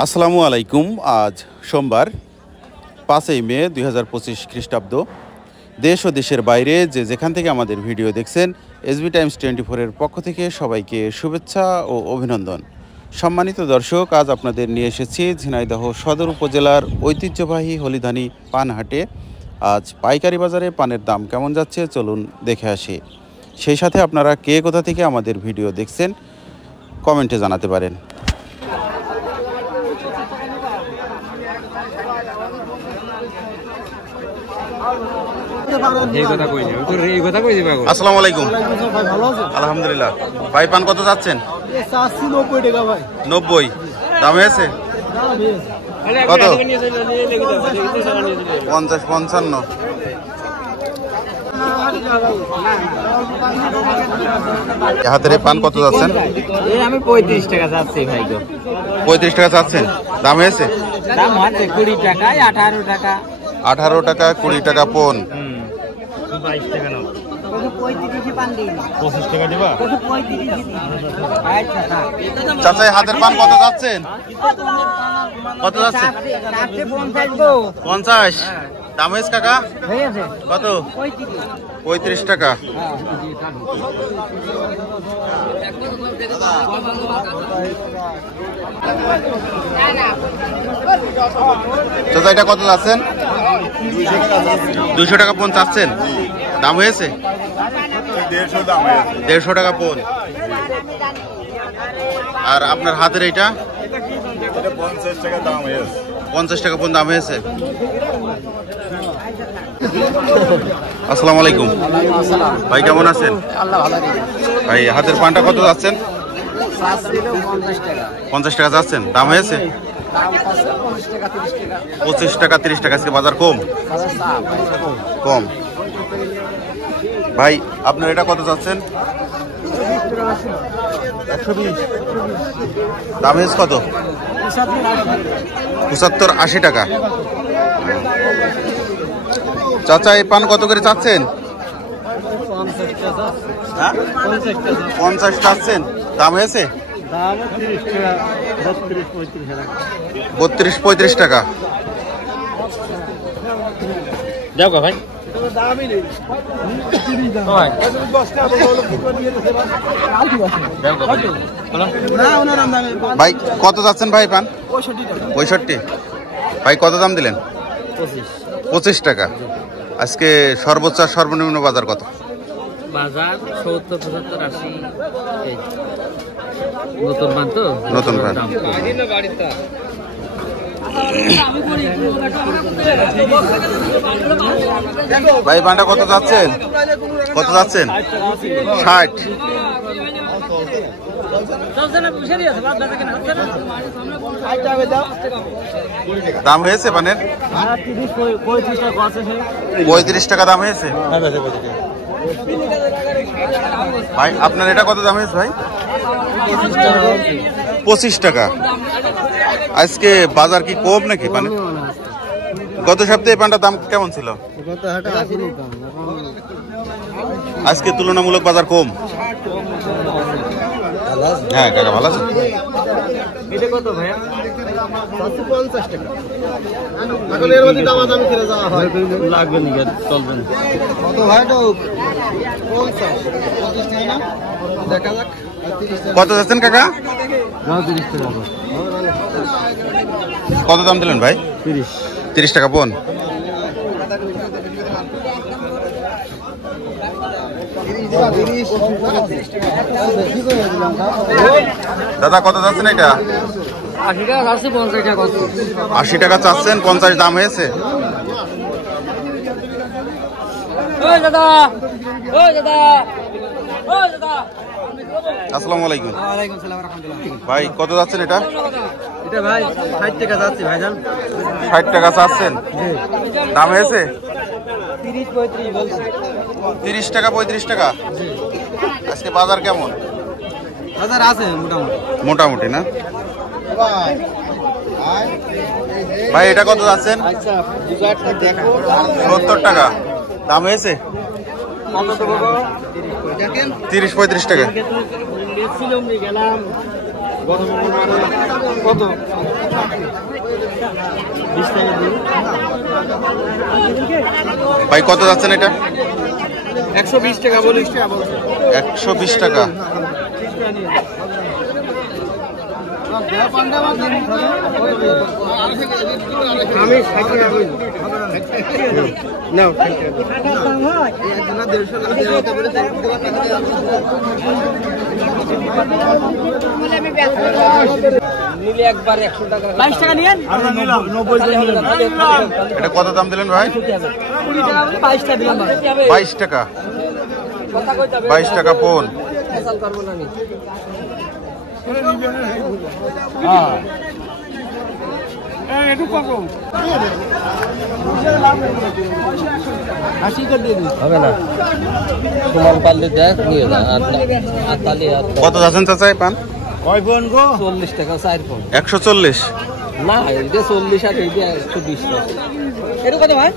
আসসালামু আলাইকুম। আজ সোমবার 5 মে 2025 খ্রিস্টাব্দ। দেশ ও দেশের বাইরে যেখান থেকে আমাদের ভিডিও দেখছেন, এসবি টাইমস 24-এর পক্ষ থেকে সবাইকে শুভেচ্ছা ও অভিনন্দন। সম্মানিত দর্শক, আজ আপনাদের নিয়ে এসেছি ঝিনাইদহ সদর উপজেলার ঐতিহ্যবাহী হলিধানি পানহাটে। আজ পাইকারি বাজারে পানের দাম কেমন যাচ্ছে চলুন দেখে আসি। সেই সাথে আপনারা কে কোথা থেকে আমাদের ভিডিও দেখছেন কমেন্টে জানাতে পারেন। আসসালামু আলাইকুম। আলহামদুলিল্লাহ। ভাই পান কত যাচ্ছেন? 90 টাকা ভাই। 90 দাম হয়েছে কত? 50-55। হাতের পান কত যাচ্ছেন? আমি 35 টাকা যাচ্ছি ভাই। 35 টাকা যাচ্ছেন, দাম হয়েছে? দাম হচ্ছে 20 টাকা, 18 টাকা। 18 টাকা, 20 টাকা পন। 22 টাকা নাও। 25 টাকা দিবা? চাচা হাতের পান কত যাচ্ছেন? কত যাচ্ছে? 50। দাম হয়েছে কাকা? কত? 35 টাকা। চাচা এটা কত যাচ্ছেন? 200 টাকা পন চাচ্ছেন, দাম হয়েছে? 150 টাকা পন। আর আপনার হাতের এইটা 50 টাকা দাম হয়েছে। 50 টাকা পন দাম হয়েছে। আসসালামু আলাইকুম ভাই, কেমন আছেন? ভাই হাতের পানটা কত যাচ্ছেন? 50 টাকা যাচ্ছেন, দাম হয়েছে? 25 টাকা 30 টাকা। আজকে বাজার কম কম। ভাই আপনার এটা কত যাচ্ছেন? 120। দাম হয়েছে কত? 75-80 টাকা। চাচা এই পান কত করে চাচ্ছেন? 50 চাচ্ছেন, দাম হয়েছে? 32-35 টাকা। যাও গা ভাই। ভাই কত যাচ্ছেন ভাই পান? 65। ভাই কত দাম দিলেন? 25 টাকা। আজকে সর্বোচ্চ আর সর্বনিম্ন বাজার কত? বাজার 70-75-80। নতুন পান তো, নতুন পান। ভাই পানটা কত যাচ্ছেন? কত যাচ্ছেন? 60। দাম হয়েছে পানের? 35 টাকা দাম হয়েছে। ভাই আপনার এটা কত দাম হয়েছে ভাই? 25 টাকা। আজকে বাজার কি কম নাকি পানে? গত সপ্তাহে পানটার দাম কেমন ছিল? আজকে তুলনামূলক বাজার কম। হ্যাঁ কাকা ভালো আছে। এটা কত ভাইয়া? 50 টাকা। এখন এর মধ্যে দামাদামি করে যাওয়া হয়। লাগবে নি, চলবে না। কত ভাই? তো 50 টাকা না? দেখা যাক। কত যাচ্ছেন কাকা? 30 টাকা। কত দাম দিলেন ভাই? 30 টাকা পন। দাদা কত যাচ্ছেন এটা? 80 টাকা যাচ্ছে, 50 টাকা। 80 টাকা চাচ্ছেন, 50 দাম হয়েছে। আসসালামু আলাইকুম। ভাই কত যাচ্ছেন এটা? এটা ভাই 60 টাকা যাচ্ছে ভাইজান। 60 টাকা চাচ্ছেন, দাম হয়েছে? 30-35 বলছে। 30 টাকা 35 টাকা। আজকে বাজার কেমন? বাজার আছে মোটামুটি। মোটামুটি না? ভাই এটা কত যাচ্ছেন? 70 টাকা। দাম হয়েছে? 30-35 টাকা। কত 20 টাকা দিন ভাই কত যাচ্ছেন এটা? 120 টাকা বলি 120 টাকা। আমি 60 টাকা কই নাও নিলে একবার 100 টাকা 22 টাকা নিয়েন আমরা নিলাম 90 টাকা এটা কত দাম দিলেন ভাই? 20 টাকা 22 টাকা দিলাম 22 টাকা। 22 টাকা পন। ফসল করব না নি হ্যাঁ একটু কম হাসি করে দিয়ে হবে না তোমার পারলে দেখ নিয়ে যা আর তালে কত যাচ্ছেন চাচা পান? কয় ফোন গো 40 টাকা 4 ফোন 140। না এটা 40 আর এইটা 120 টাকা এটা কত ভাই?